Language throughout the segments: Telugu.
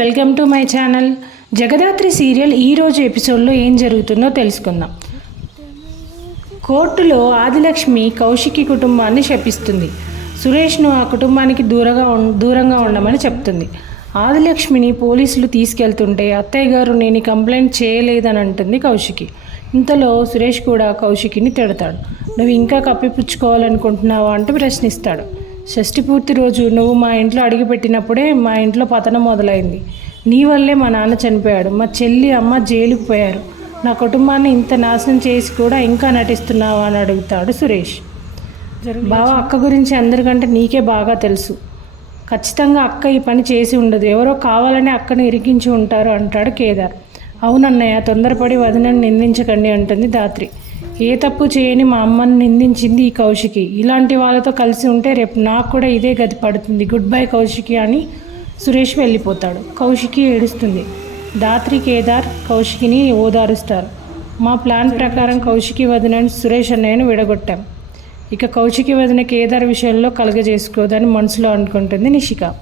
Welcome to my channel. Jagadhatri serial ఈరోజు ఎపిసోడ్లో ఏం జరుగుతుందో తెలుసుకుందాం. కోర్టులో ఆదిలక్ష్మి కౌశికి కుటుంబాన్ని శపిస్తుంది. సురేష్ను ఆ కుటుంబానికి దూరంగా ఉండమని చెప్తుంది. ఆదిలక్ష్మిని పోలీసులు తీసుకెళ్తుంటే అత్తయ్య గారు నేను కంప్లైంట్ చేయలేదని అంటుంది కౌశికి. ఇంతలో సురేష్ కూడా కౌశికిని తిడతాడు. నువ్వు ఇంకా కప్పిపుచ్చుకోవాలనుకుంటున్నావా అంటూ ప్రశ్నిస్తాడు. షష్ఠి పూర్తి రోజు నువ్వు మా ఇంట్లో అడుగుపెట్టినప్పుడే మా ఇంట్లో పతనం మొదలైంది. నీ వల్లే మా నాన్న చనిపోయాడు, మా చెల్లి అమ్మ జైలుకు పోయారు. నా కుటుంబాన్ని ఇంత నాశనం చేసి కూడా ఇంకా నటిస్తున్నావా అని అడుగుతాడు సురేష్. బావ, అక్క గురించి అందరికంటే నీకే బాగా తెలుసు. ఖచ్చితంగా అక్క ఈ పని చేసి ఉండదు, ఎవరో కావాలని అక్కని ఇరికించి ఉంటారు అంటాడు కేదార్. అవునన్నయ్య, తొందరపడి వదినని నిందించకండి అంటుంది ధాత్రి. ఏ తప్పు చేయని మా అమ్మని నిందించింది ఈ కౌశికి. ఇలాంటి వాళ్ళతో కలిసి ఉంటే రేపు నాకు కూడా ఇదే గతి పడుతుంది. గుడ్ బై కౌశికి అని సురేష్ వెళ్ళిపోతాడు. కౌశికి ఏడుస్తుంది. ధాత్రి, కేదార్ కౌశికిని ఓదారుస్తారు. మా ప్లాన్ ప్రకారం కౌశికి వదినని సురేష్ అన్నయ్యను విడగొట్టాం. ఇక కౌశికి వదిన కేదార్ విషయంలో కలగజేసుకోదని మనసులో అనుకుంటుంది నిషిక.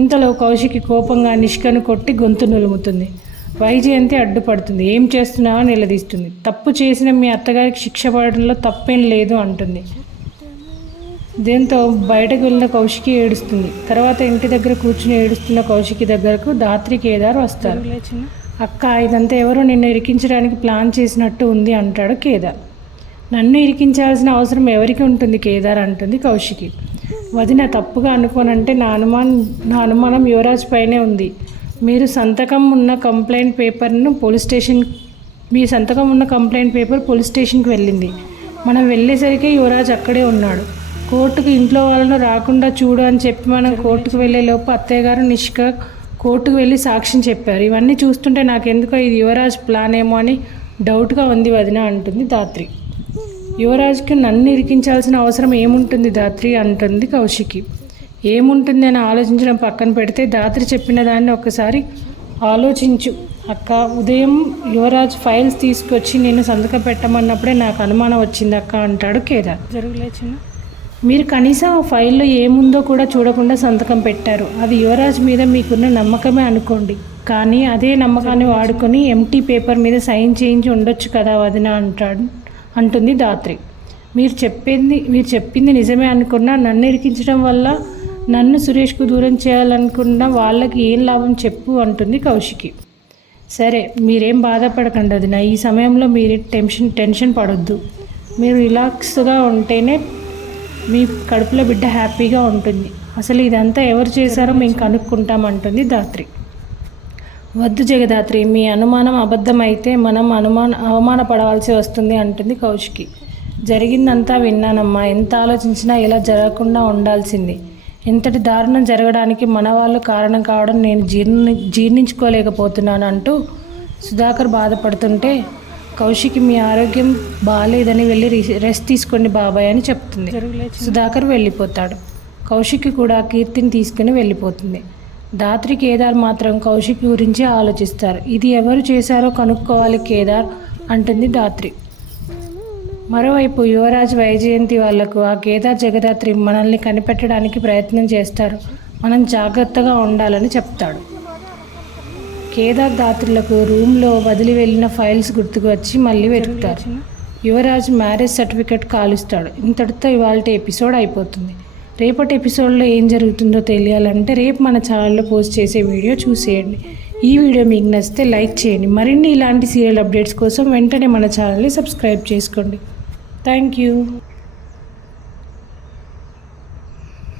ఇంతలో కౌశికి కోపంగా నిషికను కొట్టి గొంతు నులుముతుంది. వైజయంతి అడ్డుపడుతుంది. ఏం చేస్తున్నావో నిలదీస్తుంది. తప్పు చేసిన మీ అత్తగారికి శిక్ష పడడంలో తప్పేం లేదు అంటుంది. దీంతో బయటకు వెళ్ళిన కౌశికి ఏడుస్తుంది. తర్వాత ఇంటి దగ్గర కూర్చుని ఏడుస్తున్న కౌశికి దగ్గరకు ధాత్రి, కేదార్ వస్తారు. అక్క, ఇదంతా ఎవరో నిన్ను ఇరికించడానికి ప్లాన్ చేసినట్టు ఉంది అంటాడు కేదార్. నన్ను ఇరికించాల్సిన అవసరం ఎవరికి ఉంటుంది కేదార్ అంటుంది కౌశికి. వదిన తప్పుగా అనుకోనంటే నా అనుమానం యువరాజ్ పైనే ఉంది. మీ సంతకం ఉన్న కంప్లైంట్ పేపర్ పోలీస్ స్టేషన్కి వెళ్ళింది. మనం వెళ్ళేసరికి యువరాజ్ అక్కడే ఉన్నాడు. కోర్టుకు ఇంట్లో వాళ్ళను రాకుండా చూడు అని చెప్పి మనం కోర్టుకు వెళ్ళే లోపు అత్తయ్య గారు నిష్క కోర్టుకు వెళ్ళి సాక్ష్యం చెప్పారు. ఇవన్నీ చూస్తుంటే నాకెందుకో ఇది యువరాజ్ ప్లాన్ ఏమో అని డౌట్గా ఉంది వదిన అంటుంది ధాత్రి. యువరాజ్కి నన్ను ఇరికించాల్సిన అవసరం ఏముంటుంది ధాత్రి అంటుంది కౌశికి. ఏముంటుంది అని ఆలోచించడం పక్కన పెడితే ధాత్రి చెప్పిన దాన్ని ఒకసారి ఆలోచించు అక్క. ఉదయం యువరాజ్ ఫైల్స్ తీసుకొచ్చి నేను సంతకం పెట్టమన్నప్పుడే నాకు అనుమానం వచ్చింది అక్క అంటాడు కేదార్. మీరు కనీసం ఆ ఫైల్లో ఏముందో కూడా చూడకుండా సంతకం పెట్టారు. అది యువరాజ్ మీద మీకున్న నమ్మకమే అనుకోండి. కానీ అదే నమ్మకాన్ని వాడుకొని ఎంటీ పేపర్ మీద సైన్ చేయించి ఉండొచ్చు కదా వదిన అంటుంది ధాత్రి. మీరు చెప్పింది నిజమే అనుకున్నా నన్ను ఇరికించడం వల్ల నన్ను సురేష్కు దూరం చేయాలనుకున్న వాళ్ళకి ఏం లాభం చెప్పు అంటుంది కౌశికి. సరే, మీరేం బాధపడకండి వదిన. ఈ సమయంలో మీరు టెన్షన్ పడొద్దు. మీరు రిలాక్స్గా ఉంటేనే మీ కడుపులో బిడ్డ హ్యాపీగా ఉంటుంది. అసలు ఇదంతా ఎవరు చేశారో మేము కనుక్కుంటామంటుంది ధాత్రి. వద్దు జగదాత్రి, మీ అనుమానం అబద్ధమైతే మనం అవమానపడవలసి వస్తుంది అంటుంది కౌశికి. జరిగిందంతా విన్నానమ్మా. ఎంత ఆలోచించినా ఇలా జరగకుండా ఉండాల్సింది. ఇంతటి దారుణం జరగడానికి మన వాళ్ళు కారణం కావడం నేను జీర్ణించుకోలేకపోతున్నాను అంటూ సుధాకర్ బాధపడుతుంటే కౌశికి మీ ఆరోగ్యం బాగాలేదని వెళ్ళి రెస్ట్ తీసుకోండి బాబాయ్ అని చెప్తుంది. సుధాకర్ వెళ్ళిపోతాడు. కౌశికి కూడా కీర్తిని తీసుకుని వెళ్ళిపోతుంది. ధాత్రి, కేదార్ మాత్రం కౌశికి గురించి ఆలోచిస్తారు. ఇది ఎవరు చేశారో కనుక్కోవాలి కేదార్ అంటుంది ధాత్రి. మరోవైపు యువరాజ్, వైజయంతి వాళ్లకు ఆ కేదార్, జగదాత్రి మనల్ని కనిపెట్టడానికి ప్రయత్నం చేస్తారు, మనం జాగ్రత్తగా ఉండాలని చెప్తాడు. కేదార్, ధాత్రులకు రూమ్లో వదిలి వెళ్ళిన ఫైల్స్ గుర్తుకు వచ్చి మళ్ళీ వెతుకుతారు. యువరాజ్ మ్యారేజ్ సర్టిఫికెట్ కాలుస్తాడు. ఇంతటితో ఇవాళ ఎపిసోడ్ అయిపోతుంది. రేపటి ఎపిసోడ్లో ఏం జరుగుతుందో తెలియాలంటే రేపు మన ఛానల్లో పోస్ట్ చేసే వీడియో చూసేయండి. ఈ వీడియో మీకు నచ్చితే లైక్ చేయండి. మరిన్ని ఇలాంటి సీరియల్ అప్డేట్స్ కోసం వెంటనే మన ఛానల్ని సబ్స్క్రైబ్ చేసుకోండి. Thank you.